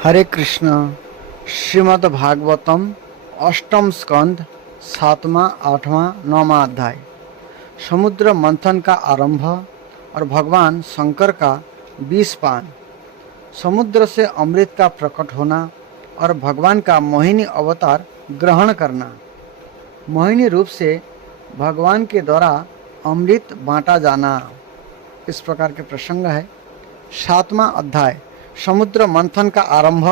हरे कृष्ण। श्रीमद् भागवतम अष्टम स्कंद सातवां आठवां नौवां अध्याय। समुद्र मंथन का आरंभ और भगवान शंकर का 20 पान। समुद्र से अमृत का प्रकट होना और भगवान का मोहिनी अवतार ग्रहण करना। मोहिनी रूप से भगवान के द्वारा अमृत बांटा जाना, इस प्रकार के प्रसंग है। सातवां अध्याय समुद्र मंथन का आरंभ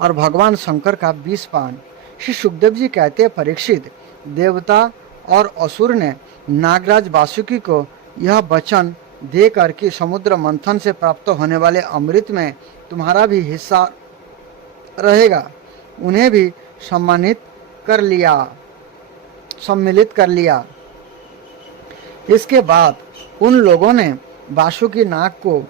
और भगवान शंकर का 20 पान। श्री सुखदेव जी कहते हैं, परीक्षित, देवता और असुर ने नागराज वासुकी को यह वचन देकर कि समुद्र मंथन से प्राप्त होने वाले अमृत में तुम्हारा भी हिस्सा रहेगा, उन्हें भी सम्मिलित कर लिया। इसके बाद उन लोगों ने वासुकी नाग को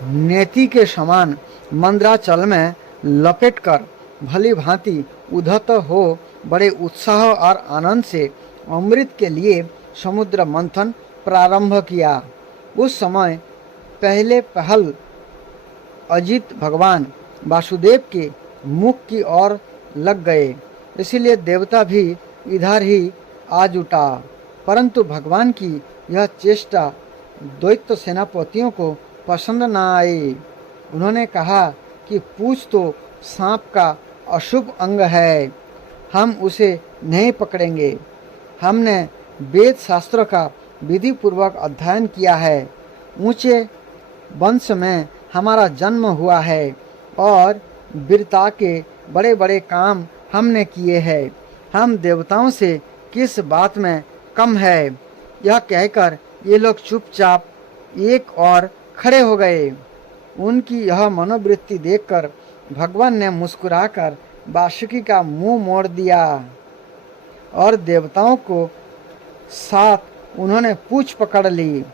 नेति के समान मंद्राचल में लपेटकर भली भांति उद्धत हो बड़े उत्साह और आनंद से अमृत के लिए समुद्र मंथन प्रारंभ किया। उस समय पहल अजित भगवान वासुदेव के मुख की ओर लग गए, इसलिए देवता भी इधर ही आ जुटा। परंतु भगवान की यह चेष्टा दैत्य सेनापतियों को पसंद न आई। उन्होंने कहा कि पूंछ तो सांप का अशुभ अंग है, हम उसे नहीं पकड़ेंगे। हमने वेद शास्त्र का विधि पूर्वक अध्ययन किया है, ऊंचे वंश में हमारा जन्म हुआ है और वीरता के बड़े बड़े काम हमने किए हैं, हम देवताओं से किस बात में कम है। यह कहकर ये लोग चुपचाप एक और खड़े हो गए। उनकी यह मनोवृत्ति देखकर भगवान ने मुस्कुराकर वासुकी का मुंह मोड़ दिया और देवताओं को साथ उन्होंने पूंछ पकड़ ली।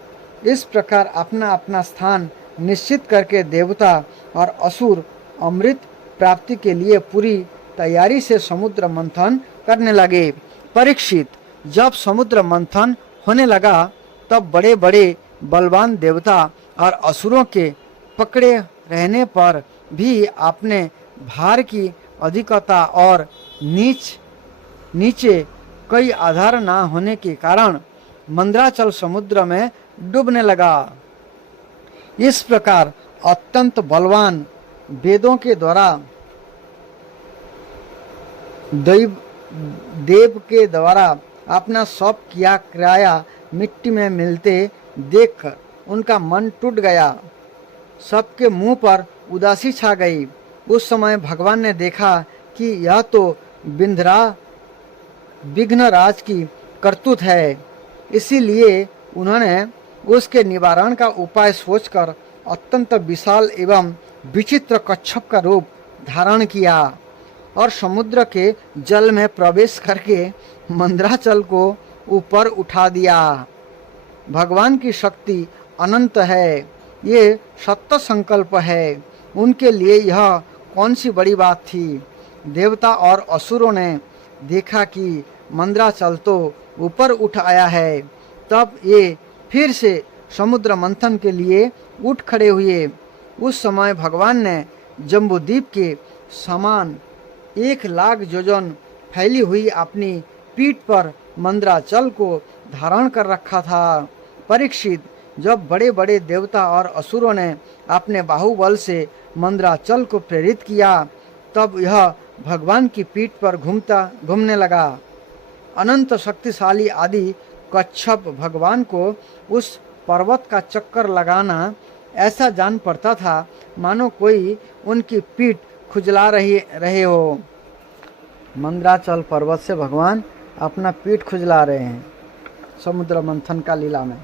इस प्रकार अपना अपना स्थान निश्चित करके देवता और असुर अमृत प्राप्ति के लिए पूरी तैयारी से समुद्र मंथन करने लगे। परीक्षित, जब समुद्र मंथन होने लगा तब बड़े बड़े बलवान देवता और असुरों के पकड़े रहने पर भी अपने भार की अधिकता और नीचे कई आधार न होने के कारण मंद्राचल समुद्र में डूबने लगा। इस प्रकार अत्यंत बलवान वेदों के द्वारा देव के द्वारा अपना सब किया क्राया मिट्टी में मिलते देखकर उनका मन टूट गया। सबके मुंह पर उदासी छा गई। उस समय भगवान ने देखा कि यह तो विघ्नराज की करतूत है, इसीलिए उन्होंने उसके निवारण का उपाय सोचकर अत्यंत विशाल एवं विचित्र कच्छप का रूप धारण किया और समुद्र के जल में प्रवेश करके मंद्राचल को ऊपर उठा दिया। भगवान की शक्ति अनंत है, ये सत्य संकल्प है। उनके लिए यह कौन सी बड़ी बात थी। देवता और असुरों ने देखा कि मंद्राचल तो ऊपर उठ आया है, तब ये फिर से समुद्र मंथन के लिए उठ खड़े हुए। उस समय भगवान ने जम्बूद्वीप के समान 1,00,000 योजन फैली हुई अपनी पीठ पर मंद्राचल को धारण कर रखा था। परीक्षित, जब बड़े बड़े देवता और असुरों ने अपने बाहुबल से मंद्राचल को प्रेरित किया, तब यह भगवान की पीठ पर घूमने लगा। अनंत शक्तिशाली आदि कच्छप भगवान को उस पर्वत का चक्कर लगाना ऐसा जान पड़ता था मानो कोई उनकी पीठ खुजला रहे हो। मंद्राचल पर्वत से भगवान अपना पीठ खुजला रहे हैं समुद्र मंथन का लीला में।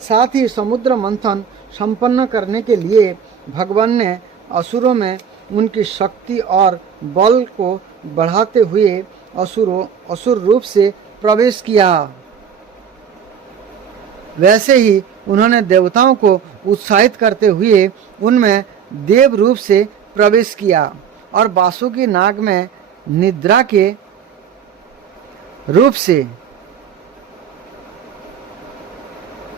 साथ ही समुद्र मंथन संपन्न करने के लिए भगवान ने असुरों में उनकी शक्ति और बल को बढ़ाते हुए असुर रूप से प्रवेश किया। वैसे ही उन्होंने देवताओं को उत्साहित करते हुए उनमें देव रूप से प्रवेश किया और वासुकी नाग में निद्रा के रूप से।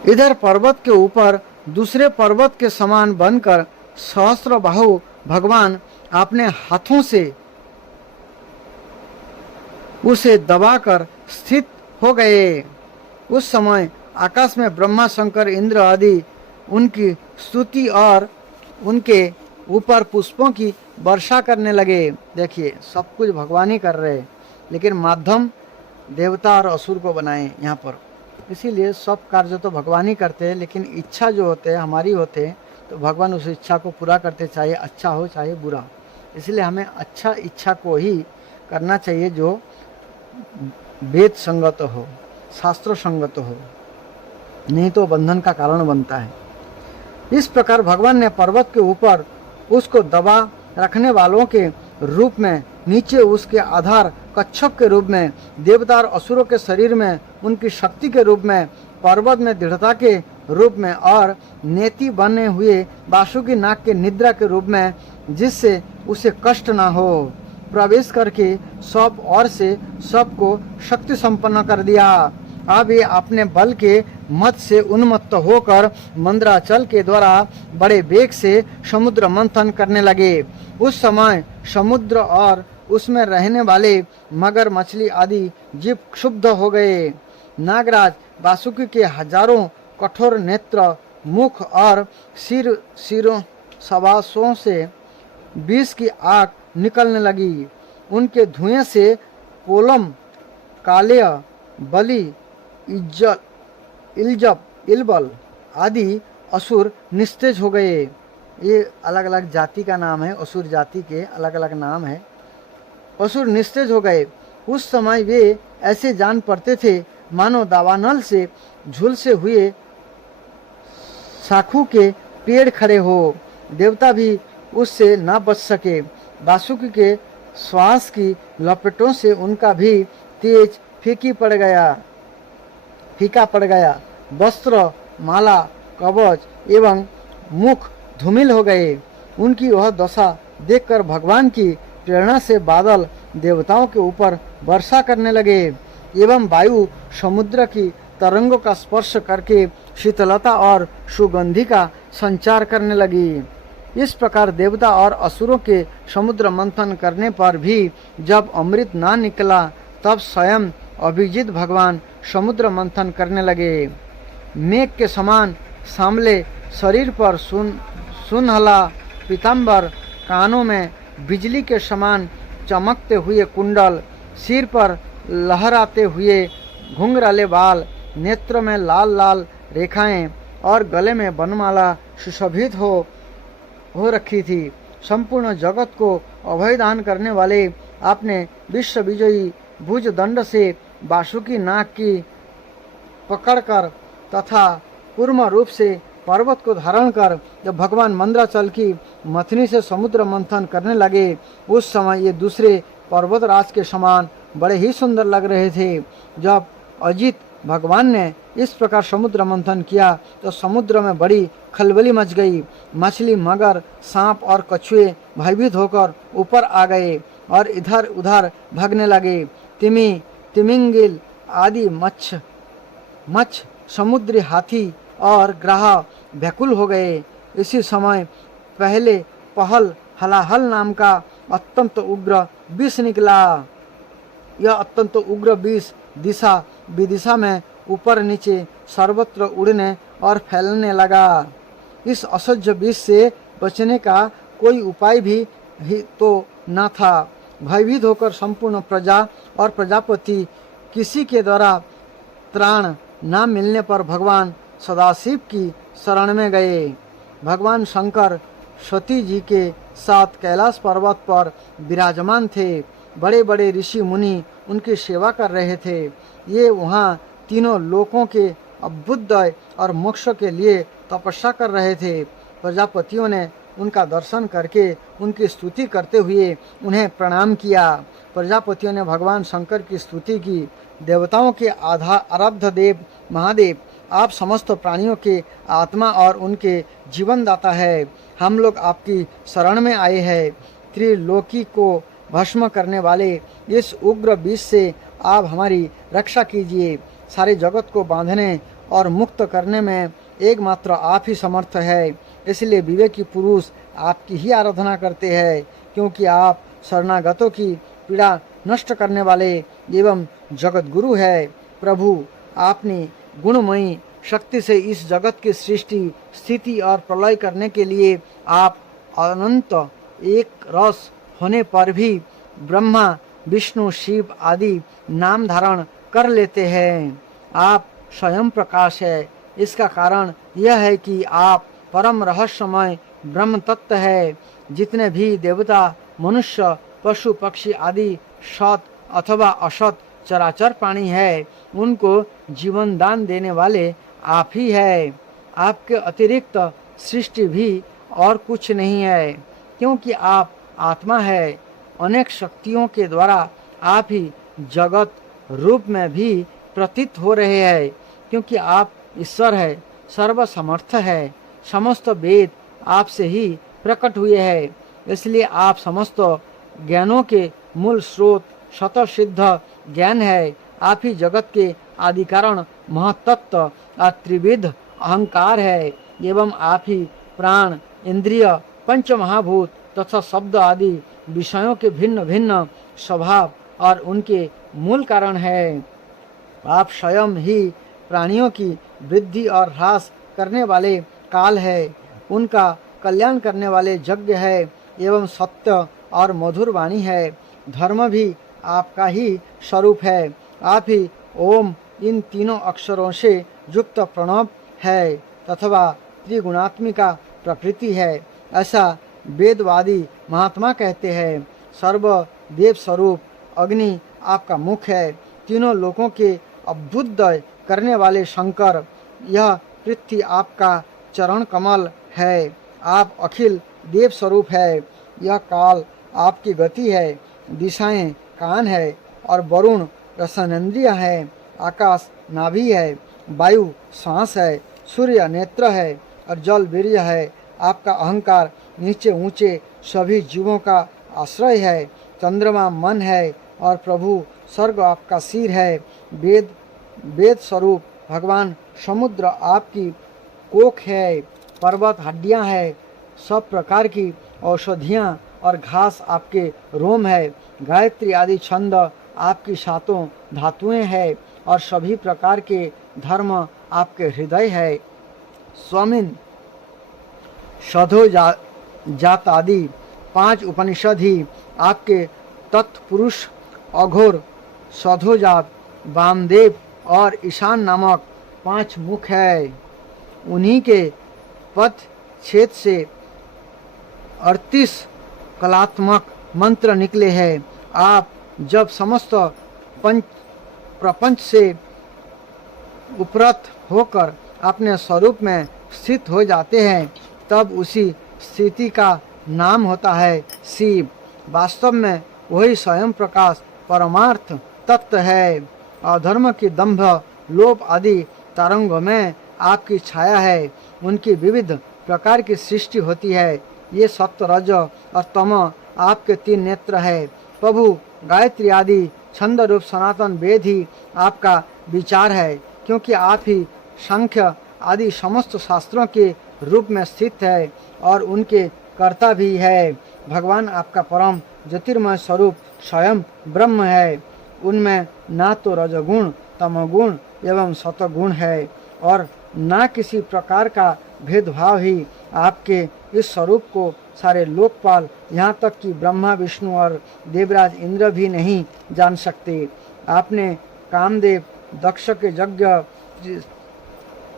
इधर पर्वत के ऊपर दूसरे पर्वत के समान बनकर सहस्त्र बाहु भगवान अपने हाथों से उसे दबाकर स्थित हो गए। उस समय आकाश में ब्रह्मा, शंकर, इंद्र आदि उनकी स्तुति और उनके ऊपर पुष्पों की वर्षा करने लगे। देखिए, सब कुछ भगवान ही कर रहे, लेकिन माध्यम देवता और असुर को बनाए यहाँ पर। इसीलिए सब कार्य तो भगवान ही करते हैं, लेकिन इच्छा जो होते हैं हमारी होते हैं, तो भगवान उस इच्छा को पूरा करते, चाहे अच्छा हो चाहे बुरा। इसलिए हमें अच्छा इच्छा को ही करना चाहिए जो वेद संगत हो, शास्त्र संगत हो, नहीं तो बंधन का कारण बनता है। इस प्रकार भगवान ने पर्वत के ऊपर उसको दबा रखने वालों के रूप में, नीचे उसके आधार कच्छप के रूप में, देवता और असुरों के शरीर में उनकी शक्ति के रूप में, पर्वत में दृढ़ता के रूप में और नेति बने हुए वासुकी नाग के निद्रा के रूप में, जिससे उसे कष्ट ना हो, प्रवेश करके सब और से सबको शक्ति संपन्न कर दिया। अब ये अपने बल के मत से उन्मत्त होकर मंदराचल के द्वारा बड़े वेग से समुद्र मंथन करने लगे। उस समय समुद्र और उसमें रहने वाले मगर, मछली आदि जीव क्षुब्ध हो गए। नागराज वासुकी के हजारों कठोर नेत्र, मुख और सिरों सवासों से विष की आग निकलने लगी। उनके धुएं से कोलम, कालेय, बलि, इल्बल आदि असुर निस्तेज हो गए। ये अलग अलग जाति का नाम है, असुर जाति के अलग अलग नाम है। असुर निस्तेज हो गए। उस समय वे ऐसे जान पड़ते थे मानो दावानल से झुलसे हुए शाखू के पेड़ खड़े हो। देवता भी उससे न बच सके। वासुकी के श्वास की लपेटों से उनका भी तेज फीका पड़ गया। वस्त्र, माला, कवच एवं मुख धूमिल हो गए। उनकी वह दशा देखकर भगवान की प्रेरणा से बादल देवताओं के ऊपर वर्षा करने लगे एवं वायु समुद्र की तरंगों का स्पर्श करके शीतलता और सुगंधि का संचार करने लगी। इस प्रकार देवता और असुरों के समुद्र मंथन करने पर भी जब अमृत ना निकला, तब स्वयं अभिजित भगवान समुद्र मंथन करने लगे। मेघ के समान सांवले शरीर पर सुनहला पीताम्बर, कानों में बिजली के समान चमकते हुए कुंडल, सिर पर लहराते हुए घुंघराले बाल, नेत्र में लाल लाल रेखाएं और गले में बनमाला सुशोभित हो रखी थी। संपूर्ण जगत को अभयदान करने वाले आपने विश्व विजयी भुज दंड से वासुकी नाग की पकड़कर तथा कूर्म रूप से पर्वत को धारण कर जब भगवान मंदराचल की मथनी से समुद्र मंथन करने लगे, उस समय ये दूसरे पर्वतराज के समान बड़े ही सुंदर लग रहे थे। जब अजित भगवान ने इस प्रकार समुद्र मंथन किया तो समुद्र में बड़ी खलबली मच गई। मछली, मगर, सांप और कछुए भयभीत होकर ऊपर आ गए और इधर उधर भागने लगे। तिमी, तिमिंगिल आदि मच्छ, समुद्री हाथी और ग्राह व्याकुल हो गए। इसी समय पहले पहल हलाहल नाम का अत्यंत उग्र विष निकला। यह अत्यंत उग्र विष दिशा विदिशा में ऊपर नीचे सर्वत्र उड़ने और फैलने लगा। इस असह्य विष से बचने का कोई उपाय भी तो न था। भयभीत होकर संपूर्ण प्रजा और प्रजापति किसी के द्वारा त्राण न मिलने पर भगवान सदाशिव की शरण में गए। भगवान शंकर सती जी के साथ कैलाश पर्वत पर विराजमान थे। बड़े बड़े ऋषि मुनि उनकी सेवा कर रहे थे। ये वहाँ तीनों लोकों के अभ्युदय और मोक्ष के लिए तपस्या कर रहे थे। प्रजापतियों ने उनका दर्शन करके उनकी स्तुति करते हुए उन्हें प्रणाम किया। प्रजापतियों ने भगवान शंकर की स्तुति की। देवताओं के आराध्य देव महादेव, आप समस्त प्राणियों के आत्मा और उनके जीवन दाता है। हम लोग आपकी शरण में आए हैं। त्रिलोकी को भस्म करने वाले इस उग्र विष से आप हमारी रक्षा कीजिए। सारे जगत को बांधने और मुक्त करने में एकमात्र आप ही समर्थ है। इसलिए विवेकी पुरुष आपकी ही आराधना करते हैं, क्योंकि आप शरणागतों की पीड़ा नष्ट करने वाले एवं जगत गुरु है। प्रभु, आपने गुणमयी शक्ति से इस जगत की सृष्टि, स्थिति और प्रलय करने के लिए आप अनंत एक रस होने पर भी ब्रह्मा, विष्णु, शिव आदि नाम धारण कर लेते हैं। आप स्वयं प्रकाश है। इसका कारण यह है कि आप परम रहस्यमय ब्रह्म तत्व है। जितने भी देवता, मनुष्य, पशु, पक्षी आदि सत अथवा असत चराचर प्राणी है, उनको जीवन दान देने वाले आप ही है। आपके अतिरिक्त सृष्टि भी और कुछ नहीं है, क्योंकि आप आत्मा है। अनेक शक्तियों के द्वारा आप ही जगत रूप में भी प्रतीत हो रहे हैं, क्योंकि आप ईश्वर है, सर्वसमर्थ है। समस्त वेद आपसे ही प्रकट हुए हैं, इसलिए आप समस्त ज्ञानों के मूल स्रोत, स्वतः सिद्ध ज्ञान है। आप ही जगत के आदि कारण, महतत्व और त्रिविध अहंकार है, एवं आप ही प्राण, इंद्रिय, पंच महाभूत तथा शब्द आदि विषयों के भिन्न भिन्न स्वभाव और उनके मूल कारण है। आप स्वयं ही प्राणियों की वृद्धि और ह्रास करने वाले काल है, उनका कल्याण करने वाले यज्ञ है एवं सत्य और मधुर वाणी है। धर्म भी आपका ही स्वरूप है। आप ही ओम इन तीनों अक्षरों से युक्त प्रणव है तथा त्रिगुणात्मिका प्रकृति है, ऐसा वेदवादी महात्मा कहते हैं। सर्व देव स्वरूप अग्नि आपका मुख है। तीनों लोकों के अभ्युदय करने वाले शंकर, यह पृथ्वी आपका चरण कमल है। आप अखिल देव स्वरूप है। यह काल आपकी गति है। दिशाएं कान है और वरुण रसनेन्द्रिय है। आकाश नाभि है, वायु श्वास है, सूर्य नेत्र है और जल वीर्य है। आपका अहंकार नीचे ऊंचे सभी जीवों का आश्रय है। चंद्रमा मन है और प्रभु स्वर्ग आपका सिर है। वेद स्वरूप भगवान समुद्र आपकी कोख है। पर्वत हड्डियां है। सब प्रकार की औषधियां और घास आपके रोम है। गायत्री आदि छंद आपकी सातों धातुएं हैं और सभी प्रकार के धर्म आपके हृदय है। स्वामिन, सधो जात आदि 5 उपनिषद ही आपके तत्पुरुष, अघोर, सधोजात, वामदेव और ईशान नामक 5 मुख है। उन्हीं के पद छेद से 38 कलात्मक मंत्र निकले हैं। आप जब समस्त प्रपंच से उपरत होकर अपने स्वरूप में स्थित हो जाते हैं, तब उसी स्थिति का नाम होता है शिव। वास्तव में वही स्वयं प्रकाश परमार्थ तत्व है। अधर्म की दंभ, लोभ आदि तरंगों में आपकी छाया है। उनकी विविध प्रकार की सृष्टि होती है। ये सत्व, रज और तम आपके 3 नेत्र है। प्रभु, गायत्री आदि छंद रूप सनातन वेद ही आपका विचार है, क्योंकि आप ही सांख्य आदि समस्त शास्त्रों के रूप में स्थित है और उनके कर्ता भी है। भगवान आपका परम ज्योतिर्मय स्वरूप स्वयं ब्रह्म है। उनमें ना तो रजगुण, तमगुण एवं सतगुण है और ना किसी प्रकार का भेदभाव ही आपके इस स्वरूप को सारे लोकपाल, यहाँ तक कि ब्रह्मा, विष्णु और देवराज इंद्र भी नहीं जान सकते। आपने कामदेव, दक्ष के यज्ञ,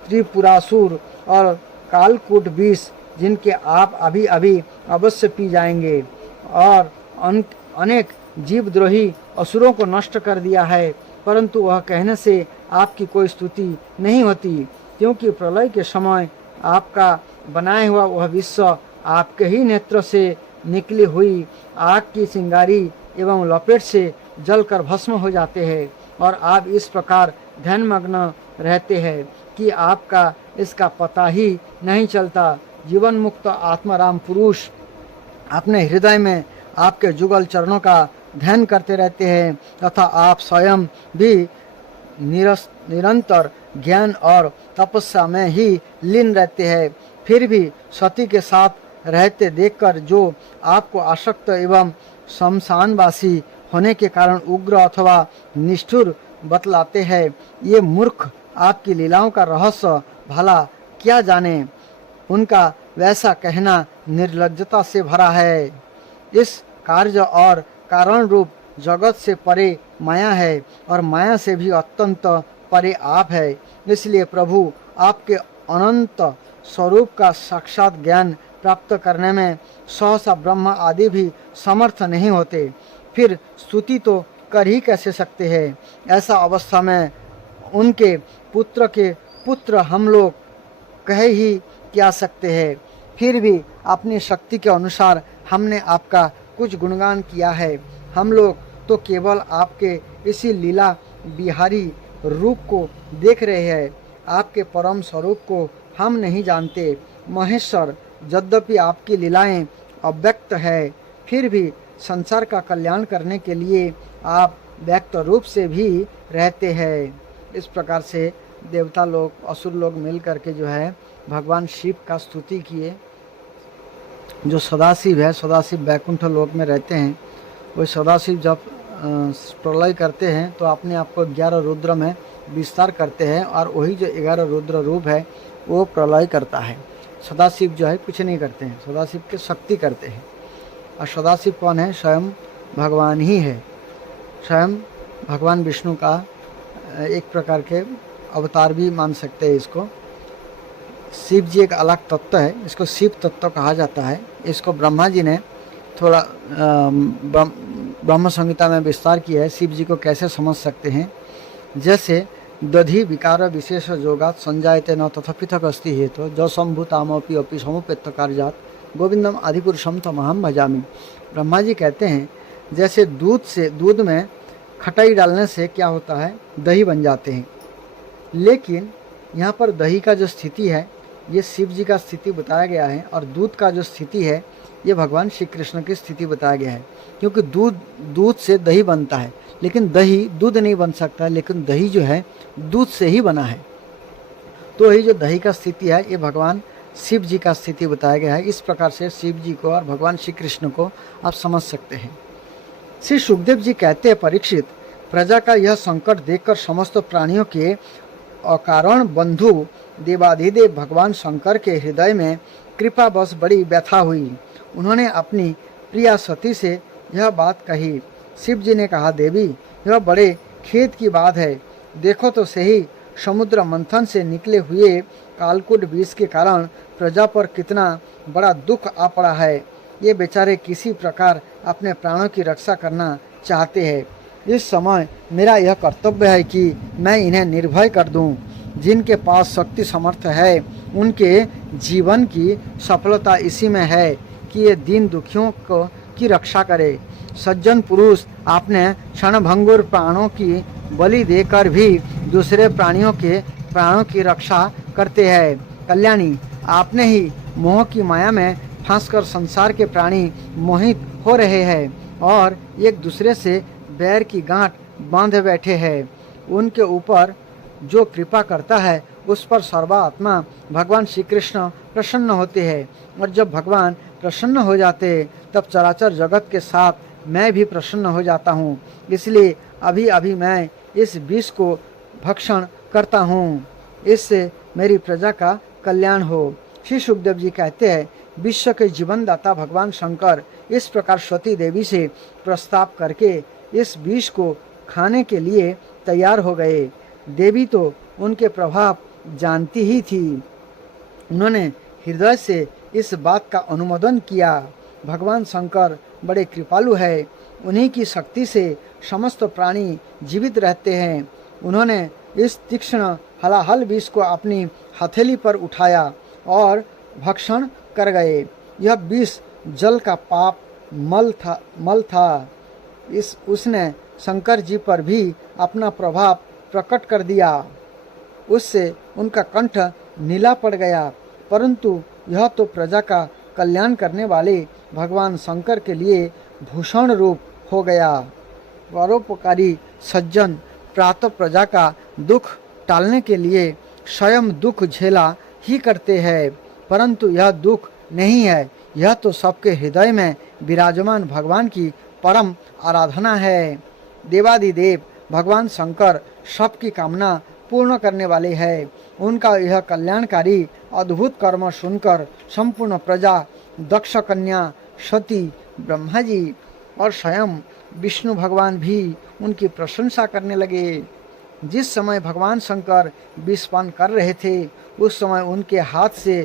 त्रिपुरासुर और कालकूट विष, जिनके आप अभी अभी अवश्य पी जाएंगे, और अनेक जीवद्रोही असुरों को नष्ट कर दिया है। परंतु वह कहने से आपकी कोई स्तुति नहीं होती, क्योंकि प्रलय के समय आपका बनाया हुआ वह विश्व आपके ही नेत्र से निकली हुई आग की चिंगारी एवं लपेट से जलकर भस्म हो जाते हैं, और आप इस प्रकार ध्यानमग्न रहते हैं कि आपका इसका पता ही नहीं चलता। जीवन मुक्त आत्माराम पुरुष अपने हृदय में आपके जुगल चरणों का ध्यान करते रहते हैं तथा आप स्वयं भी निरंतर ज्ञान और तपस्या में ही लीन रहते हैं। फिर भी सती के साथ रहते देखकर जो आपको आसक्त एवं शमशानवासी होने के कारण उग्र अथवा निष्ठुर बतलाते हैं, ये मूर्ख आपकी लीलाओं का रहस्य भला क्या जाने। उनका वैसा कहना निर्लज्जता से भरा है। इस कार्य और कारण रूप जगत से परे माया है और माया से भी अत्यंत परे आप है। इसलिए प्रभु आपके अनंत स्वरूप का साक्षात ज्ञान प्राप्त करने में सहसा ब्रह्मा आदि भी समर्थ नहीं होते, फिर स्तुति तो कर ही कैसे सकते हैं। ऐसा अवस्था में उनके पुत्र के पुत्र हम लोग कह ही क्या सकते हैं। फिर भी अपनी शक्ति के अनुसार हमने आपका कुछ गुणगान किया है। हम लोग तो केवल आपके इसी लीला बिहारी रूप को देख रहे हैं, आपके परम स्वरूप को हम नहीं जानते। महेश्वर, यद्यपि आपकी लीलाएं अव्यक्त है, फिर भी संसार का कल्याण करने के लिए आप व्यक्त रूप से भी रहते हैं। इस प्रकार से देवता लोग, असुर लोग मिल करके जो है भगवान शिव का स्तुति किए। जो सदाशिव है, सदाशिव बैकुंठ लोक में रहते हैं, वो सदाशिव जब प्रलय करते हैं तो अपने आप को 11 रुद्र में विस्तार करते हैं और वही जो 11 रुद्र रूप है वो प्रलय करता है। सदाशिव जो है कुछ नहीं करते हैं, सदाशिव की शक्ति करते हैं। और सदाशिव कौन है? स्वयं भगवान ही है। स्वयं भगवान विष्णु का एक प्रकार के अवतार भी मान सकते हैं इसको। शिव जी एक अलग तत्व है, इसको शिव तत्व कहा जाता है। इसको ब्रह्मा जी ने थोड़ा ब्रह्म संहिता में विस्तार किया है। शिव जी को कैसे समझ सकते हैं? जैसे दधि विकार विशेष जोगात संजायते न तथा पृथक अस्ति हेतु जो संभूतामपि अपि समुपेत कार्यात गोविंदम आदिपुरुषम तमहम भजामि। ब्रह्मा जी कहते हैं जैसे दूध में खटाई डालने से क्या होता है, दही बन जाते हैं। लेकिन यहाँ पर दही का जो स्थिति है ये शिव जी का स्थिति बताया गया है, और दूध का जो स्थिति है ये भगवान श्री कृष्ण की स्थिति बताया गया है। क्योंकि दूध से दही बनता है, लेकिन दही दूध नहीं बन सकता, लेकिन दही जो है दूध से ही बना है। तो ये जो दही का स्थिति है ये भगवान शिव जी का स्थिति बताया गया है। इस प्रकार से शिव जी को और भगवान श्री कृष्ण को आप समझ सकते हैं। श्री सुखदेव जी कहते हैं, परीक्षित, प्रजा का यह संकट देखकर समस्त प्राणियों के अकारण बंधु देवाधिदेव भगवान शंकर के हृदय में कृपा बस बड़ी व्यथा हुई। उन्होंने अपनी प्रिया सती से यह बात कही। शिव जी ने कहा, देवी, यह बड़े खेद की बात है। देखो तो सही, समुद्र मंथन से निकले हुए कालकूट विष के कारण प्रजा पर कितना बड़ा दुख आ पड़ा है। ये बेचारे किसी प्रकार अपने प्राणों की रक्षा करना चाहते हैं। इस समय मेरा यह कर्तव्य है कि मैं इन्हें निर्भय कर दूं। जिनके पास शक्ति समर्थ है उनके जीवन की सफलता इसी में है कि ये दीन दुखियों की रक्षा करे। सज्जन पुरुष आपने क्षणभंगुर प्राणों की बलि देकर भी दूसरे प्राणियों के प्राणों की रक्षा करते हैं। कल्याणी, आपने ही मोह की माया में फंसकर संसार के प्राणी मोहित हो रहे हैं और एक दूसरे से बैर की गांठ बांधे बैठे हैं। उनके ऊपर जो कृपा करता है उस पर सर्वात्मा भगवान श्री कृष्ण प्रसन्न होते हैं, और जब भगवान प्रसन्न हो जाते तब चराचर जगत के साथ मैं भी प्रसन्न हो जाता हूँ। इसलिए अभी अभी मैं इस विष को भक्षण करता हूँ, इससे मेरी प्रजा का कल्याण हो। श्री सुखदेव जी कहते हैं, विश्व के जीवनदाता भगवान शंकर इस प्रकार सती देवी से प्रस्ताव करके इस विष को खाने के लिए तैयार हो गए। देवी तो उनके प्रभाव जानती ही थी। उन्होंने हृदय से इस बात का अनुमोदन किया। भगवान शंकर बड़े कृपालु है, उन्हीं की शक्ति से समस्त प्राणी जीवित रहते हैं। उन्होंने इस तीक्ष्ण हलाहल विष को अपनी हथेली पर उठाया और भक्षण कर गए। यह विष जल का पाप मल था। उसने शंकर जी पर भी अपना प्रभाव प्रकट कर दिया। उससे उनका कंठ नीला पड़ गया, परंतु यह तो प्रजा का कल्याण करने वाले भगवान शंकर के लिए भूषण रूप हो गया। परोपकारी सज्जन प्रातः प्रजा का दुख टालने के लिए स्वयं दुख झेला ही करते हैं, परंतु यह दुख नहीं है, यह तो सबके हृदय में विराजमान भगवान की परम आराधना है। देवादिदेव भगवान शंकर सबकी कामना पूर्ण करने वाले हैं। उनका यह कल्याणकारी अद्भुत कर्म सुनकर संपूर्ण प्रजा, दक्ष कन्या, सती, ब्रह्मा जी और स्वयं विष्णु भगवान भी उनकी प्रशंसा करने लगे। जिस समय भगवान शंकर विषपान कर रहे थे उस समय उनके हाथ से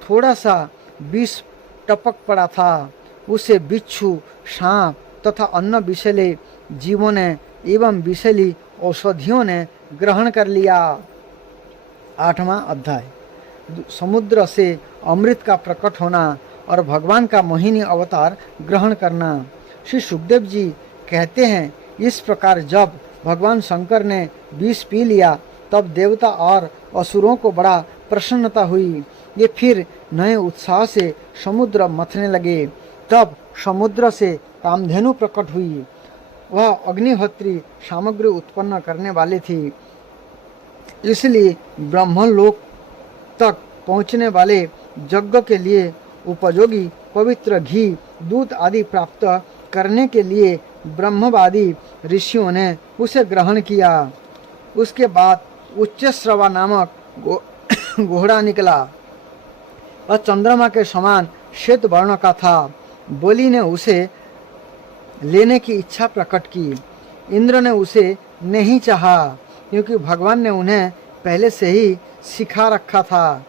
थोड़ा सा विष टपक पड़ा था। उसे बिच्छू, सांप तथा अन्य विषैले जीवों ने एवं विषैली औषधियों ने ग्रहण कर लिया। 8वां अध्याय, समुद्र से अमृत का प्रकट होना और भगवान का मोहिनी अवतार ग्रहण करना। श्री सुखदेव जी कहते हैं, इस प्रकार जब भगवान शंकर ने विष पी लिया तब देवता और असुरों को बड़ा प्रसन्नता हुई। ये फिर नए उत्साह से समुद्र मथने लगे। तब समुद्र से कामधेनु प्रकट हुई। वह अग्निहोत्री सामग्री उत्पन्न करने वाली थी, इसलिए ब्रह्मलोक तक पहुँचने वाले यज्ञ के लिए उपयोगी पवित्र घी, दूध आदि प्राप्त करने के लिए ब्रह्मवादी ऋषियों ने उसे ग्रहण किया। उसके बाद उच्चश्रवा नामक घोड़ा निकला। वह चंद्रमा के समान श्वेत वर्ण का था। बलि ने उसे लेने की इच्छा प्रकट की। इंद्र ने उसे नहीं चाहा क्योंकि भगवान ने उन्हें पहले से ही सिखा रखा था।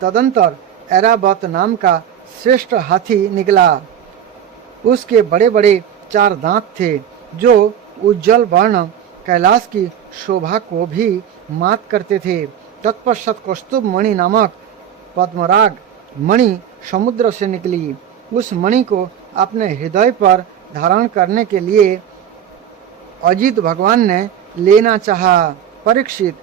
तदंतर ऐरावत नाम का श्रेष्ठ हाथी निकला। उसके बड़े बड़े 4 दांत थे जो उज्जवल वर्ण कैलाश की शोभा को भी मात करते थे। तत्पश्चात कौस्तुभ मणि नामक पद्मराग मणि समुद्र से निकली। उस मणि को अपने हृदय पर धारण करने के लिए अजित भगवान ने लेना चाहा। परीक्षित,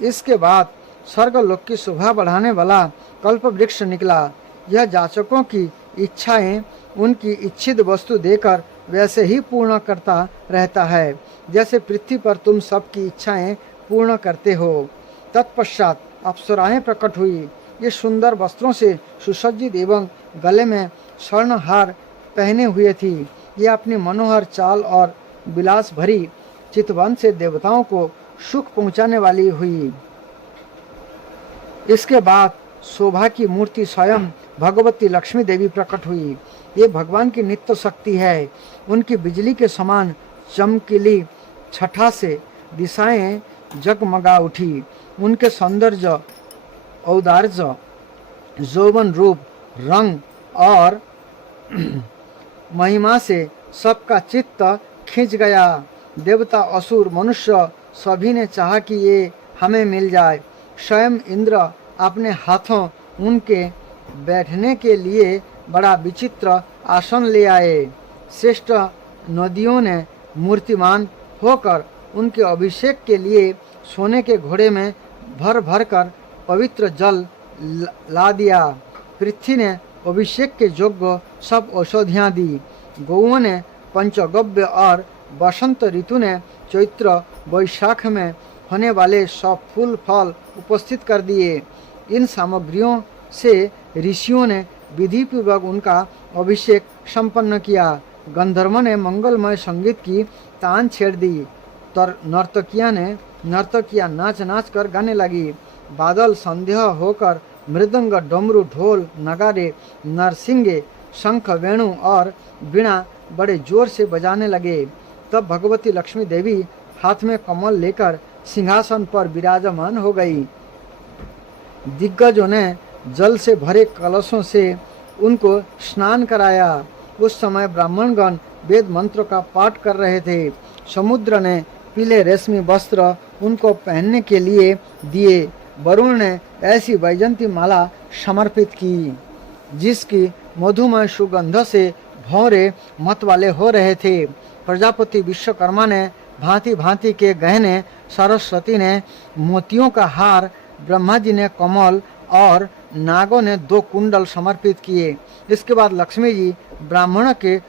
इसके बाद स्वर्गलोक की शोभा बढ़ाने वाला कल्प वृक्ष निकला। यह जाचकों की इच्छाएं उनकी इच्छित वस्तु देकर वैसे ही पूर्ण करता रहता है जैसे पृथ्वी पर तुम सबकी इच्छाएं पूर्ण करते हो। तत्पश्चात अप्सराएं प्रकट हुई। ये सुंदर वस्त्रों से सुसज्जित एवं गले में स्वर्णहार पहने हुए थी। ये अपनी मनोहर चाल और विलास भरी चितवन से देवताओं को सुख पहुंचाने वाली हुई। इसके बाद शोभा की मूर्ति स्वयं भगवती लक्ष्मी देवी प्रकट हुई। ये भगवान की नित्य शक्ति है। उनकी बिजली के समान चमकीली छठा से दिशाएं जगमगा उठी। उनके सौंदर्य, औदार्य, यौवन रूप, रंग और महिमा से सबका चित्त खींच गया। देवता, असुर, मनुष्य सभी ने चाहा कि ये हमें मिल जाए। स्वयं इंद्र अपने हाथों उनके बैठने के लिए बड़ा विचित्र आसन ले आए। श्रेष्ठ नदियों ने मूर्तिमान होकर उनके अभिषेक के लिए सोने के घोड़े में भर भर कर पवित्र जल ला दिया। पृथ्वी ने अभिषेक के योग्य सब औषधियाँ दी। गौओं ने पंचगव्य और बसंत ऋतु ने चैत्र वैशाख में होने वाले सब फूल फल उपस्थित कर दिए। इन सामग्रियों से ऋषियों ने विधि पूर्वक उनका अभिषेक संपन्न किया। गंधर्वों ने मंगलमय संगीत की तान छेड़ दी। नर्तकियां नाच नाच कर गाने लगी। बादल संध्या होकर मृदंग, डमरू, ढोल, नगारे, नरसिंगे, शंख, वेणु और वीणा बड़े जोर से बजाने लगे। तब भगवती लक्ष्मी देवी हाथ में कमल लेकर सिंहासन पर विराजमान हो गई। दिग्गजों ने जल से भरे कलशों से उनको स्नान कराया। उस समय ब्राह्मणगण वेद मंत्रों का पाठ कर रहे थे। समुद्र ने पीले रेशमी वस्त्र उनको पहनने के लिए दिए। वरुण ने ऐसी वैजंती माला समर्पित की जिसकी मधुमय सुगंध से भौरे मत वाले हो रहे थे। प्रजापति विश्वकर्मा ने भांति भांति के गहने, सरस्वती ने मोतियों का हार, ब्रह्मा जी ने कमल और नागों ने 2 कुंडल समर्पित किए। इसके बाद लक्ष्मी जी ब्राह्मण के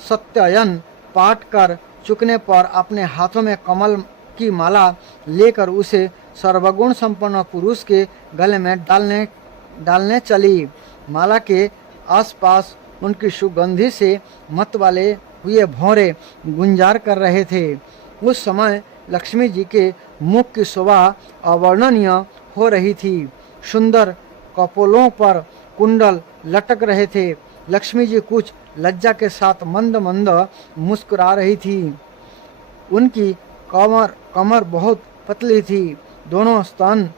सत्ययन पाठ कर चुकने पर अपने हाथों में कमल की माला लेकर उसे सर्वगुण संपन्न पुरुष के गले में डालने डालने चली। माला के आसपास उनकी सुगंधि से मत वाले हुए भौरे गुंजार कर रहे थे। उस समय लक्ष्मी जी के मुख की शोभा अवर्णनीय हो रही थी। सुंदर कपोलों पर कुंडल लटक रहे थे। लक्ष्मी जी कुछ लज्जा के साथ मंद मंद मुस्कुरा रही थी। उनकी कमर बहुत पतली थी। दोनों स्तन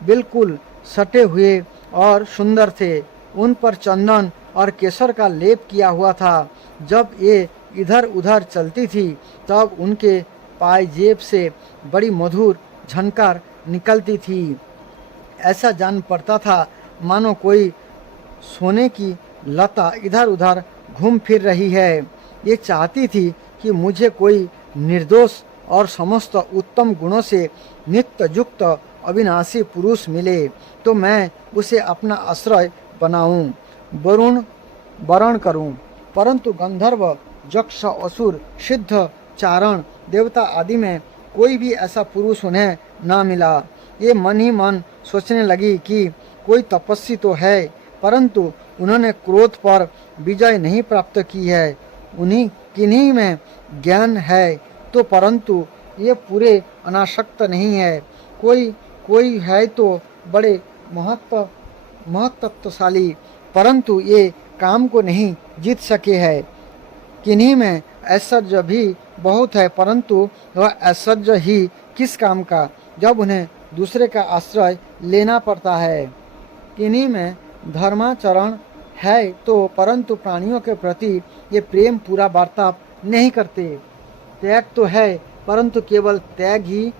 बिल्कुल सटे हुए और सुंदर थे। उन पर चंदन और केसर का लेप किया हुआ था। जब ये इधर उधर चलती थी तब उनके पायजेब से बड़ी मधुर झनकार निकलती थी। ऐसा जान पड़ता था मानो कोई सोने की लता इधर उधर घूम फिर रही है। ये चाहती थी कि मुझे कोई निर्दोष और समस्त उत्तम गुणों से नित्य युक्त अविनाशी पुरुष मिले तो मैं उसे अपना आश्रय बनाऊं, वरण करूं। परंतु गंधर्व, यक्ष, असुर, सिद्ध, चारण, देवता आदि में कोई भी ऐसा पुरुष उन्हें न मिला। ये मन ही मन सोचने लगी कि कोई तपस्वी तो है, परंतु उन्होंने क्रोध पर विजय नहीं प्राप्त की है। उन्हीं किन्हीं में ज्ञान है तो परंतु ये पूरे अनासक्त नहीं है। कोई है तो बड़े महत्त्वशाली, परंतु ये काम को नहीं जीत सके हैं। किन्हीं में ऐश्वर्य भी बहुत है, परंतु वह ऐश्वर्य ही किस काम का जब उन्हें दूसरे का आश्रय लेना पड़ता है। किन्हीं में धर्माचरण है तो परंतु प्राणियों के प्रति ये प्रेम पूरा बर्ताव नहीं करते। त्याग तो है परंतु केवल त्याग ही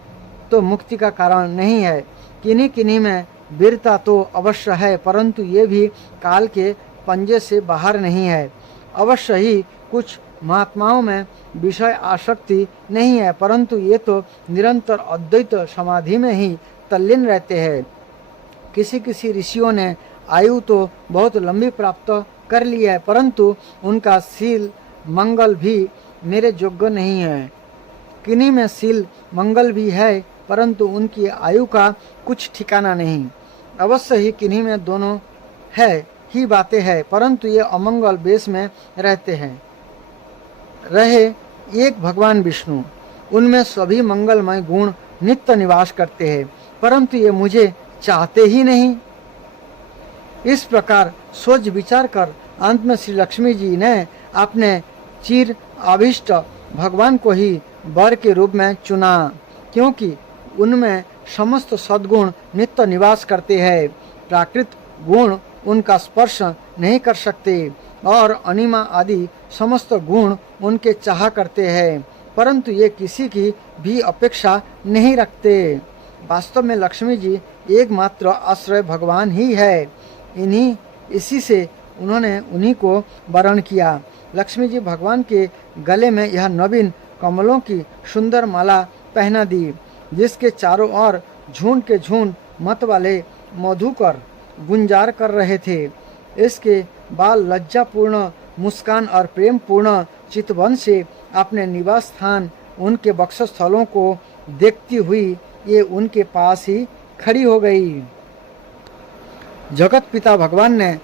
तो मुक्ति का कारण नहीं है। किन्हीं किन्हीं में वीरता तो अवश्य है, परंतु ये भी काल के पंजे से बाहर नहीं है। अवश्य ही कुछ महात्माओं में विषय आसक्ति नहीं है, परंतु ये तो निरंतर अद्वैत समाधि में ही तल्लीन रहते हैं। किसी किसी ऋषियों ने आयु तो बहुत लंबी प्राप्त कर ली है, परंतु उनका शील मंगल भी मेरे योग्य नहीं है। किन्हीं में शील मंगल भी है, परंतु उनकी आयु का कुछ ठिकाना नहीं। अवश्य ही किन्हीं में दोनों है ही बातें हैं, परंतु ये अमंगल बेश में रहते हैं। रहे एक भगवान विष्णु, उनमें सभी मंगलमय गुण नित्य निवास करते हैं, परंतु ये मुझे चाहते ही नहीं। इस प्रकार सोच विचार कर अंत में श्री लक्ष्मी जी ने अपने चिर अभिष्ट भगवान को ही वर के रूप में चुना, क्योंकि उनमें समस्त सद्गुण नित्य निवास करते हैं। प्राकृत गुण उनका स्पर्श नहीं कर सकते और अनिमा आदि समस्त गुण उनके चाह करते हैं, परंतु ये किसी की भी अपेक्षा नहीं रखते। वास्तव में लक्ष्मी जी एकमात्र आश्रय भगवान ही है। इसी से उन्होंने उन्हीं को वरण किया। लक्ष्मी जी भगवान के गले में यह नवीन कमलों की सुंदर माला पहना दी, जिसके चारों ओर झुंड के झुंड मत वाले मधुकर गुंजार कर रहे थे। इसके बाल लज्जापूर्ण मुस्कान और प्रेमपूर्ण चितवन से अपने निवास स्थान उनके वक्षस्थलों को देखती हुई ये उनके पास ही खड़ी हो गई। जगत पिता भगवान ने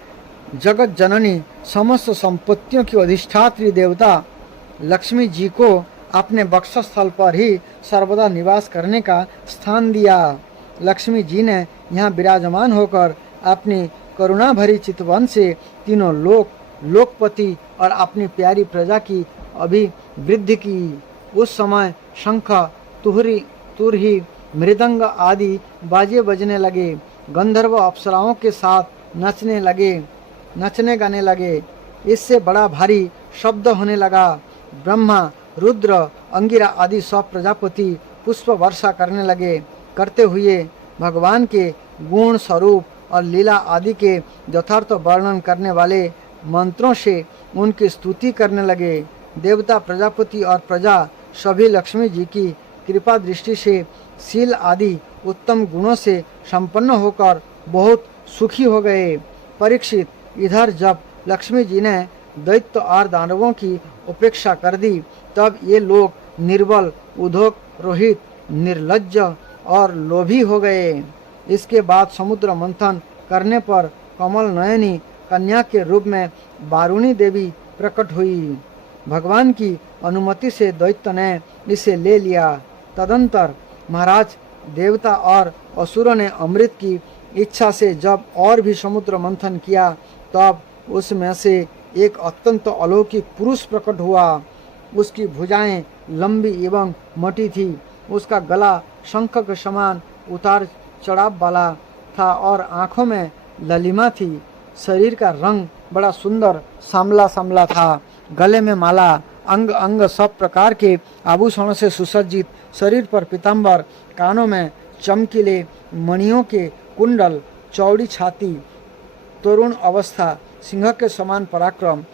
जगत जननी समस्त संपत्तियों की अधिष्ठात्री देवता लक्ष्मी जी को अपने वक्षस्थल पर ही सर्वदा निवास करने का स्थान दिया। लक्ष्मी जी ने यहाँ विराजमान होकर अपनी करुणा भरी चितवन से तीनों लोकपति और अपनी प्यारी प्रजा की अभिवृद्धि की। उस समय शंख, तुरही, मृदंग आदि बाजे बजने लगे। गंधर्व अप्सराओं के साथ नचने गाने लगे। इससे बड़ा भारी शब्द होने लगा। ब्रह्मा, रुद्र, अंगिरा आदि सब प्रजापति पुष्प वर्षा करते हुए भगवान के गुण स्वरूप और लीला आदि के यथार्थ वर्णन करने वाले मंत्रों से उनकी स्तुति करने लगे। देवता, प्रजापति और प्रजा सभी लक्ष्मी जी की कृपा दृष्टि से शील आदि उत्तम गुणों से संपन्न होकर बहुत सुखी हो गए। परीक्षित, इधर जब लक्ष्मी जी ने दैत्य और दानवों की उपेक्षा कर दी, तब ये लोग निर्बल, उद्योग रोहित, निर्लज्ज और लोभी हो गए। इसके बाद समुद्र मंथन करने पर कमल नयनी कन्या के रूप में वारुणी देवी प्रकट हुई। भगवान की अनुमति से दैत्य ने इसे ले लिया। तदंतर महाराज देवता और असुरों ने अमृत की इच्छा से जब और भी समुद्र मंथन किया, तब उसमें से एक अत्यंत अलौकिक पुरुष प्रकट हुआ। उसकी भुजाएं लंबी एवं मोटी थी, उसका गला शंख के समान उतार चढ़ाव वाला था और आँखों में ललिमा थी। शरीर का रंग बड़ा सुंदर सांवला सांवला था। गले में माला, अंग अंग सब प्रकार के आभूषणों से सुसज्जित, शरीर पर पीताम्बर, कानों में चमकीले मणियों के कुंडल, चौड़ी छाती, तरुण अवस्था, सिंह के समान पराक्रम,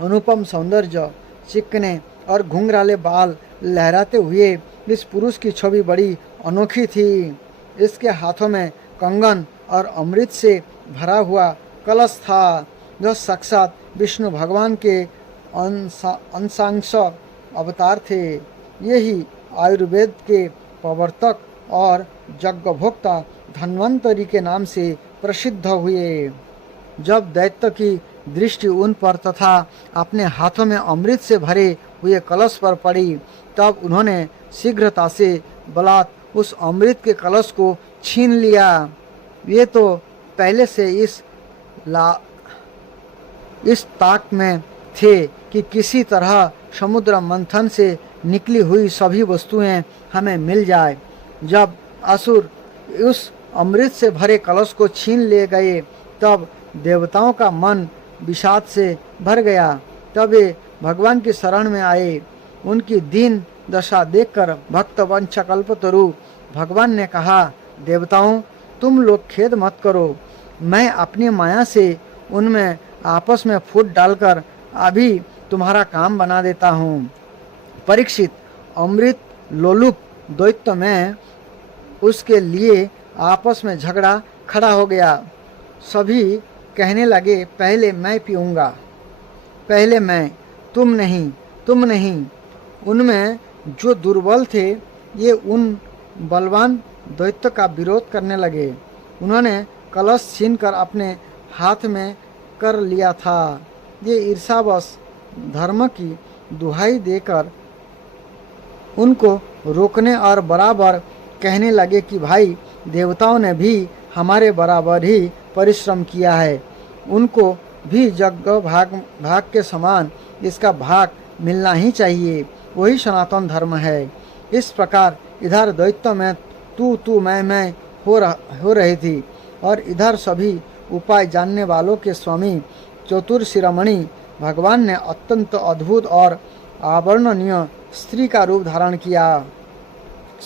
अनुपम सौंदर्य, चिकने और घुंघराले बाल लहराते हुए इस पुरुष की छवि बड़ी अनोखी थी। इसके हाथों में कंगन और अमृत से भरा हुआ कलश था, जो साक्षात विष्णु भगवान के अंशांश अवतार थे। यही आयुर्वेद के प्रवर्तक और यज्ञभोक्ता धन्वंतरी के नाम से प्रसिद्ध हुए। जब दैत्य की दृष्टि उन पर तथा अपने हाथों में अमृत से भरे हुए कलश पर पड़ी, तब उन्होंने शीघ्रता से बलात् उस अमृत के कलश को छीन लिया। ये तो पहले से इस ताक में थे कि किसी तरह समुद्र मंथन से निकली हुई सभी वस्तुएं हमें मिल जाए। जब असुर उस अमृत से भरे कलश को छीन ले गए, तब देवताओं का मन विषाद से भर गया। तब वे भगवान की शरण में आए। उनकी दीन दशा देखकर भक्त वंशकल्पतरु भगवान ने कहा, देवताओं, तुम लोग खेद मत करो, मैं अपनी माया से उनमें आपस में फूट डालकर अभी तुम्हारा काम बना देता हूँ। परीक्षित, अमृत लोलुप दैत्य में उसके लिए आपस में झगड़ा खड़ा हो गया। सभी कहने लगे, पहले मैं पीऊँगा, पहले मैं, तुम नहीं, तुम नहीं। उनमें जो दुर्बल थे, ये उन बलवान दैत्य का विरोध करने लगे। उन्होंने कलश छीनकर अपने हाथ में कर लिया था। ये ईर्ष्यावश धर्म की दुहाई देकर उनको रोकने और बराबर कहने लगे कि भाई, देवताओं ने भी हमारे बराबर ही परिश्रम किया है, उनको भी यज्ञ भाग के समान इसका भाग मिलना ही चाहिए, वही सनातन धर्म है। इस प्रकार इधर दैत्य में तू मैं हो रही थी और इधर सभी उपाय जानने वालों के स्वामी चतुर्शिरोमणि भगवान ने अत्यंत अद्भुत और आवर्णनीय स्त्री का रूप धारण किया।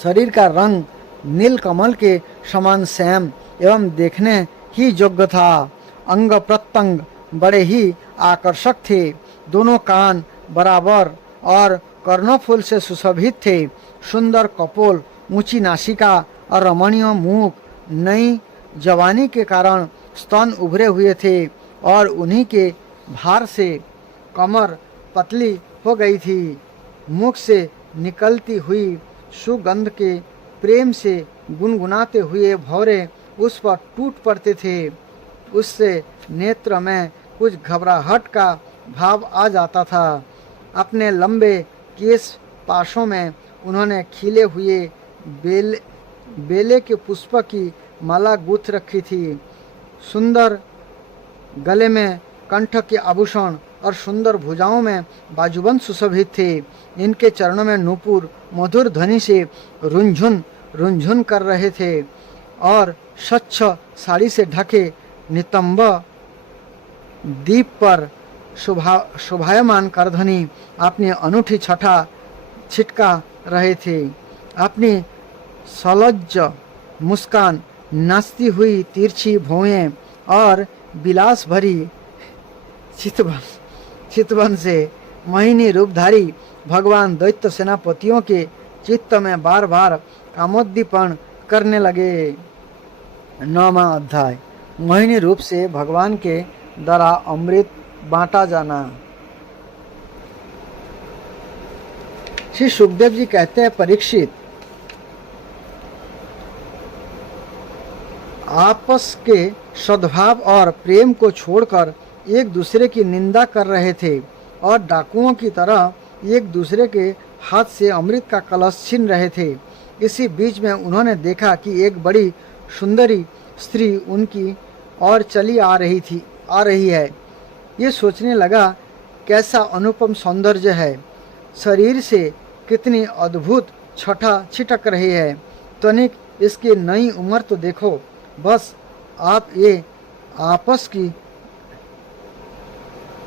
शरीर का रंग नील कमल के समान श्याम एवं देखने ही योग्य था। अंग प्रत्यंग बड़े ही आकर्षक थे। दोनों कान बराबर और कर्णफूल से सुशोभित थे। सुंदर कपोल, ऊंची नासिका और रमणीय मुख, नई जवानी के कारण स्तन उभरे हुए थे और उन्हीं के भार से कमर पतली हो गई थी। मुख से निकलती हुई सुगंध के प्रेम से गुनगुनाते हुए भौरे उस पर टूट पड़ते थे। उससे नेत्र में कुछ घबराहट का भाव आ जाता था। अपने लंबे केश पाशों में उन्होंने खिले हुए बेले के पुष्प की माला गूंथ रखी थी। सुंदर गले में कंठ के आभूषण और सुंदर भुजाओं में बाजूबंद सुशोभित थे। इनके चरणों में नूपुर मधुर ध्वनि से रुंझुन कर रहे थे और स्वच्छ साड़ी से ढके नितंब दीप पर शोभायमान करधनी अपनी अनूठी छटा छिटका रहे थे। अपनी सलज्ज मुस्कान, नाचती हुई तिरछी भौएं और विलास भरी चितवन से मोहिनी रूपधारी भगवान दैत्य सेनापतियों के चित्त में बार बार कामोद्दीपन करने लगे। 9वां अध्याय, मोहिनी रूप से भगवान के द्वारा अमृत बांटा जाना। श्री सुखदेव जी कहते हैं, परीक्षित, आपस के सद्भाव और प्रेम को छोड़कर एक दूसरे की निंदा कर रहे थे और डाकुओं की तरह एक दूसरे के हाथ से अमृत का कलश छीन रहे थे। इसी बीच में उन्होंने देखा कि एक बड़ी सुंदरी स्त्री उनकी ओर चली आ रही है। ये सोचने लगा, कैसा अनुपम सौंदर्य है, शरीर से कितनी अद्भुत छटा छिटक रही है, तनिक इसकी नई उम्र तो देखो। बस आप ये आपस की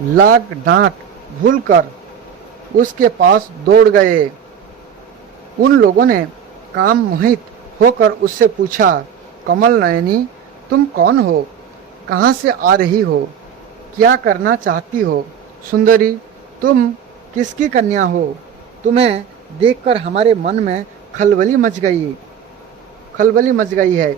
लाग डांट भूलकर उसके पास दौड़ गए। उन लोगों ने काम मोहित होकर उससे पूछा, कमल नयनी, तुम कौन हो, कहाँ से आ रही हो, क्या करना चाहती हो? सुंदरी, तुम किसकी कन्या हो? तुम्हें देखकर हमारे मन में खलबली मच गई है।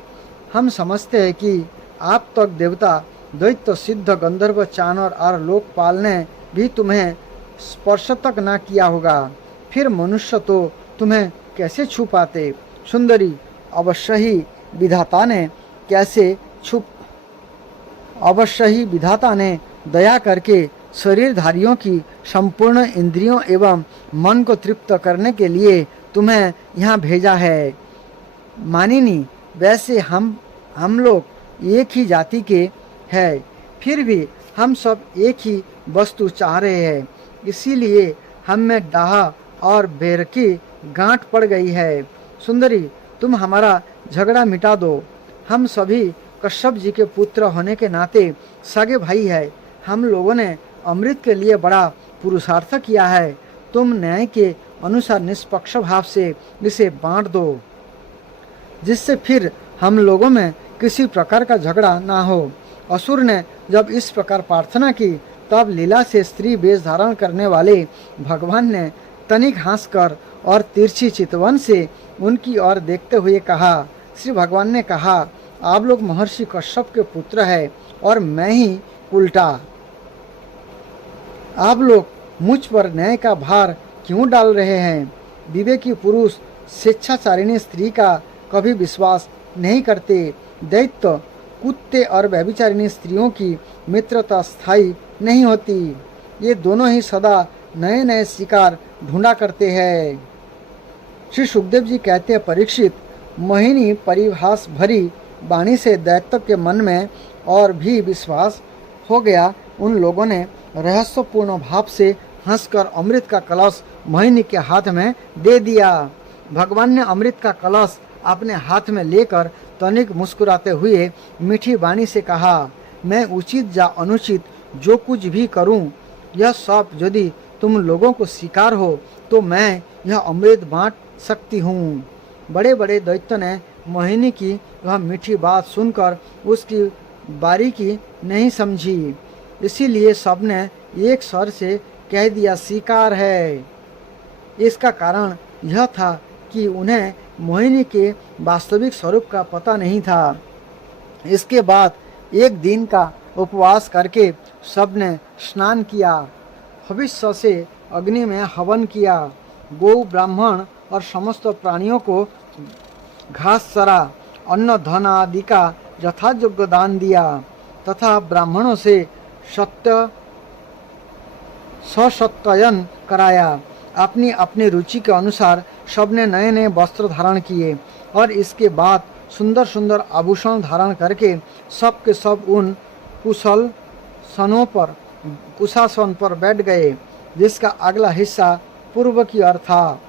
हम समझते हैं कि आप तक देवता, दैत्य, सिद्ध, गंधर्व, चानर और लोकपाल ने भी तुम्हें स्पर्श तक न किया होगा, फिर मनुष्य तो तुम्हें कैसे छू पाते? सुंदरी, अवश्य ही विधाता ने दया करके शरीरधारियों की संपूर्ण इंद्रियों एवं मन को तृप्त करने के लिए तुम्हें यहाँ भेजा है। मानिनी, वैसे हम लोग एक ही जाति के हैं, फिर भी हम सब एक ही वस्तु चाह रहे हैं, इसीलिए हम में डाह और बैर की गांठ पड़ गई है। सुंदरी, तुम हमारा झगड़ा मिटा दो। हम सभी कश्यप जी के पुत्र होने के नाते सगे भाई है। हम लोगों ने अमृत के लिए बड़ा पुरुषार्थ किया है। तुम न्याय के अनुसार निष्पक्ष भाव से इसे बांट दो, जिससे फिर हम लोगों में किसी प्रकार का झगड़ा ना हो। असुर ने जब इस प्रकार प्रार्थना की, तब लीला से स्त्री वेश धारण करने वाले भगवान ने तनिक हंसकर और तिरछी चितवन से उनकी ओर देखते हुए कहा। श्री भगवान ने कहा, आप लोग महर्षि कश्यप के पुत्र हैं और मैं ही उल्टा। आप लोग मुझ पर न्याय का भार क्यों डाल रहे हैं? विवेकी पुरुष स्वेच्छाचारिणी स्त्री का कभी विश्वास नहीं करते। दैत्य, कुत्ते और व्यभिचारिणी स्त्रियों की मित्रता स्थायी नहीं होती। ये दोनों ही सदा नए नए शिकार ढूंढा करते हैं। श्री सुखदेव जी कहते हैं, परीक्षित, मोहिनी परिभास भरी वाणी से दैत्य के मन में और भी विश्वास हो गया। उन लोगों ने रहस्यपूर्ण भाव से हंसकर अमृत का कलश मोहिनी के हाथ में दे दिया। भगवान ने अमृत का कलश अपने हाथ में लेकर तनिक मुस्कुराते हुए मीठी वाणी से कहा, मैं उचित या अनुचित जो कुछ भी करूं, यह सब यदि तुम लोगों को स्वीकार हो तो मैं यह अमृत बांट सकती हूँ। बड़े बड़े दैत्य ने मोहिनी की वह मीठी बात सुनकर उसकी बारीकी नहीं समझी, इसीलिए सबने एक स्वर से कह दिया, स्वीकार है। इसका कारण यह था कि उन्हें मोहिनी के वास्तविक स्वरूप का पता नहीं था। इसके बाद एक दिन का उपवास करके सबने स्नान किया, भविष्य से अग्नि में हवन किया, गौ, ब्राह्मण और समस्त प्राणियों को घास, चरा, अन्न, धन आदि का यथायोग्य दान दिया तथा ब्राह्मणों से सत्यायन कराया। अपनी अपनी रुचि के अनुसार सबने नए नए वस्त्र धारण किए और इसके बाद सुंदर सुंदर आभूषण धारण करके सब के सब उन कुशासन पर बैठ गए, जिसका अगला हिस्सा पूर्व की ओर था।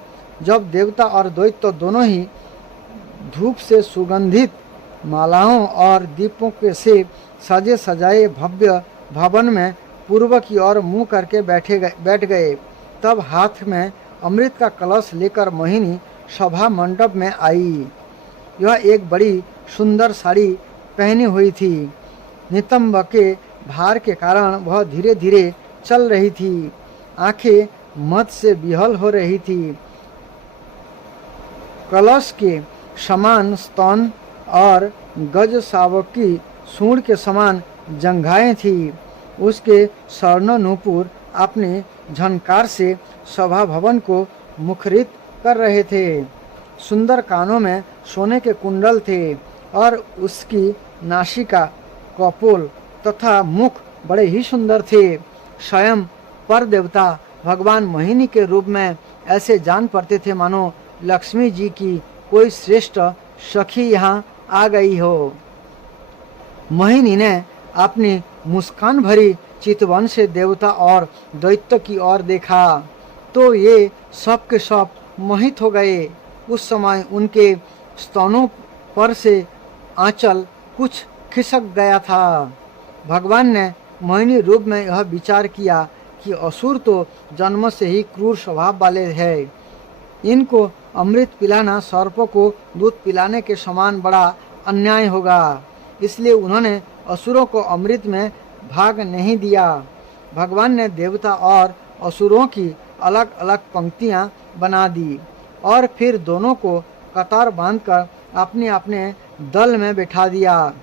जब देवता और दैत्य दोनों ही धूप से सुगंधित मालाओं और दीपों के से सजे सजाए भव्य भवन में पूर्व की ओर मुंह करके बैठ गए, तब हाथ में अमृत का कलश लेकर मोहिनी सभा मंडप में आई। यह एक बड़ी सुंदर साड़ी पहनी हुई थी। नितंब के भार के कारण वह धीरे धीरे चल रही थी। आंखें मद से विहल हो रही थी। कलश के समान स्तन और गज शावक की सूंड के समान जंघाएं थी। उसके स्वर्ण नूपुर अपने झनकार से सभा भवन को मुखरित कर रहे थे। सुंदर कानों में सोने के कुंडल थे और उसकी नासिका, कपोल तथा मुख बड़े ही सुंदर थे। स्वयं पर देवता भगवान मोहिनी के रूप में ऐसे जान पड़ते थे मानो लक्ष्मी जी की कोई श्रेष्ठ सखी यहाँ आ गई हो। मोहिनी ने अपनी मुस्कान भरी चितवन से देवता और दैत्य की ओर देखा तो ये सब के सब मोहित हो गए। उस समय उनके स्तनों पर से आंचल कुछ खिसक गया था। भगवान ने मोहिनी रूप में यह विचार किया कि असुर तो जन्म से ही क्रूर स्वभाव वाले हैं। इनको अमृत पिलाना सर्प को दूध पिलाने के समान बड़ा अन्याय होगा। इसलिए उन्होंने असुरों को अमृत में भाग नहीं दिया। भगवान ने देवता और असुरों की अलग अलग पंक्तियां बना दी और फिर दोनों को कतार बांधकर अपने अपने दल में बैठा दिया।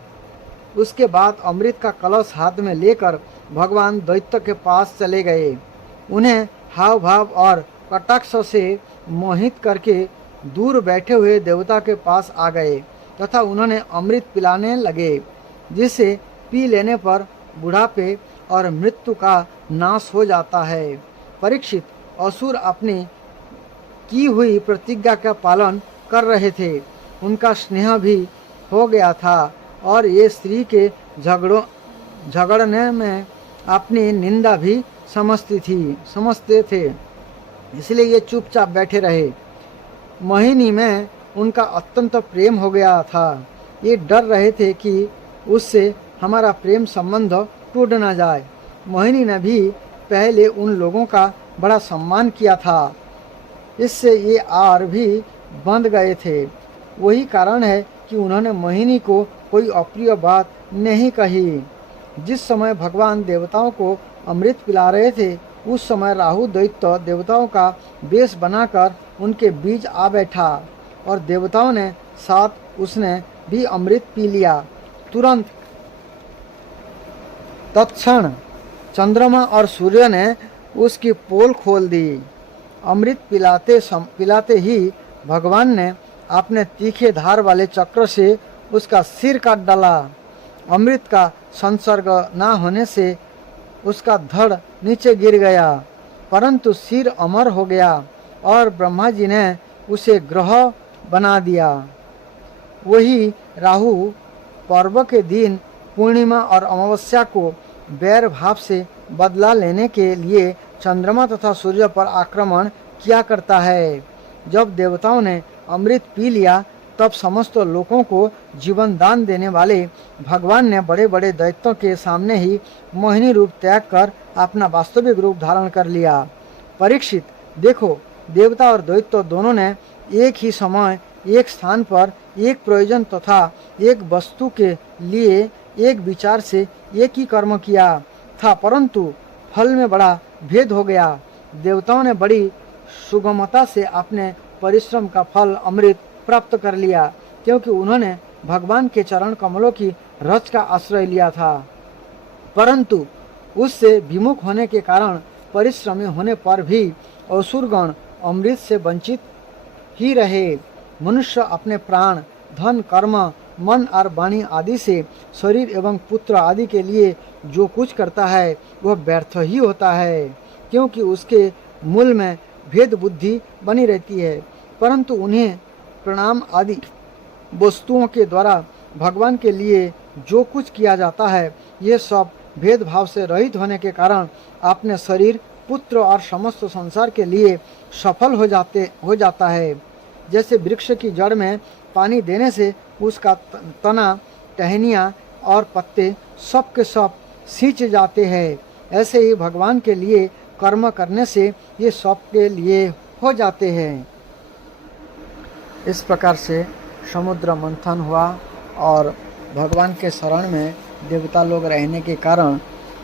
उसके बाद अमृत का कलश हाथ में लेकर भगवान दैत्य के पास चले गए। उन्हें हाव भाव और कटाक्ष से मोहित करके दूर बैठे हुए देवता के पास आ गए तथा उन्होंने अमृत पिलाने लगे, जिसे पी लेने पर बुढ़ापे और मृत्यु का नाश हो जाता है। परीक्षित, असुर अपनी की हुई प्रतिज्ञा का पालन कर रहे थे। उनका स्नेह भी हो गया था और ये स्त्री के झगड़ने में अपनी निंदा भी समझते थे, इसलिए ये चुपचाप बैठे रहे। मोहिनी में उनका अत्यंत प्रेम हो गया था। ये डर रहे थे कि उससे हमारा प्रेम संबंध टूट न जाए। मोहिनी ने भी पहले उन लोगों का बड़ा सम्मान किया था, इससे ये और भी बंध गए थे। वही कारण है कि उन्होंने मोहिनी को कोई अप्रिय बात नहीं कही। जिस समय भगवान देवताओं को अमृत पिला रहे थे उस समय राहु दैत्य देवताओं का वेश बनाकर उनके बीच आ बैठा और देवताओं ने साथ उसने भी अमृत पी लिया। तुरंत तत्क्षण चंद्रमा और सूर्य ने उसकी पोल खोल दी। अमृत पिलाते ही भगवान ने अपने तीखे धार वाले चक्र से उसका सिर काट डाला। अमृत का संसर्ग न होने से उसका धड़ नीचे गिर गया, परंतु सिर अमर हो गया और ब्रह्मा जी ने उसे ग्रह बना दिया। वही राहु पर्व के दिन पूर्णिमा और अमावस्या को बैर भाव से बदला लेने के लिए चंद्रमा तथा सूर्य पर आक्रमण किया करता है। जब देवताओं ने अमृत पी लिया तब समस्त लोगों को जीवन दान देने वाले भगवान ने बड़े बड़े दैत्यों के सामने ही मोहिनी रूप त्याग कर अपना वास्तविक रूप धारण कर लिया। परीक्षित, देखो, देवता और दैत्य दोनों ने एक ही समय एक स्थान पर एक प्रयोजन तथा एक वस्तु के लिए एक विचार से एक ही कर्म किया था, परंतु फल में बड़ा भेद हो गया। देवताओं ने बड़ी सुगमता से अपने परिश्रम का फल अमृत प्राप्त कर लिया, क्योंकि उन्होंने भगवान के चरण कमलों की रज का आश्रय लिया था। परंतु उससे विमुख होने के कारण परिश्रमी होने पर भी असुरगण अमृत से वंचित ही रहे। मनुष्य अपने प्राण, धन, कर्म, मन और वाणी आदि से शरीर एवं पुत्र आदि के लिए जो कुछ करता है वह व्यर्थ ही होता है, क्योंकि उसके मूल में भेद बुद्धि बनी रहती है। परंतु उन्हें प्रणाम आदि वस्तुओं के द्वारा भगवान के लिए जो कुछ किया जाता है ये सब भेदभाव से रहित होने के कारण अपने शरीर, पुत्र और समस्त संसार के लिए सफल हो जाता है। जैसे वृक्ष की जड़ में पानी देने से उसका तना, टहनियाँ और पत्ते सब के सब सींच जाते हैं, ऐसे ही भगवान के लिए कर्म करने से ये सब के लिए हो जाते हैं। इस प्रकार से समुद्र मंथन हुआ और भगवान के शरण में देवता लोग रहने के कारण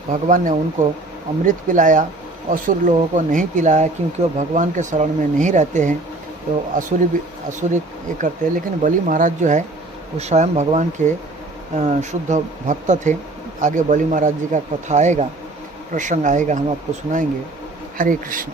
भगवान ने उनको अमृत पिलाया। असुर लोगों को नहीं पिलाया क्योंकि वो भगवान के शरण में नहीं रहते हैं, तो असुरी ये करते हैं। लेकिन बलि महाराज जो है वो स्वयं भगवान के शुद्ध भक्त थे। आगे बलि महाराज जी का कथा आएगा, प्रसंग आएगा, हम आपको सुनाएंगे। हरे कृष्ण।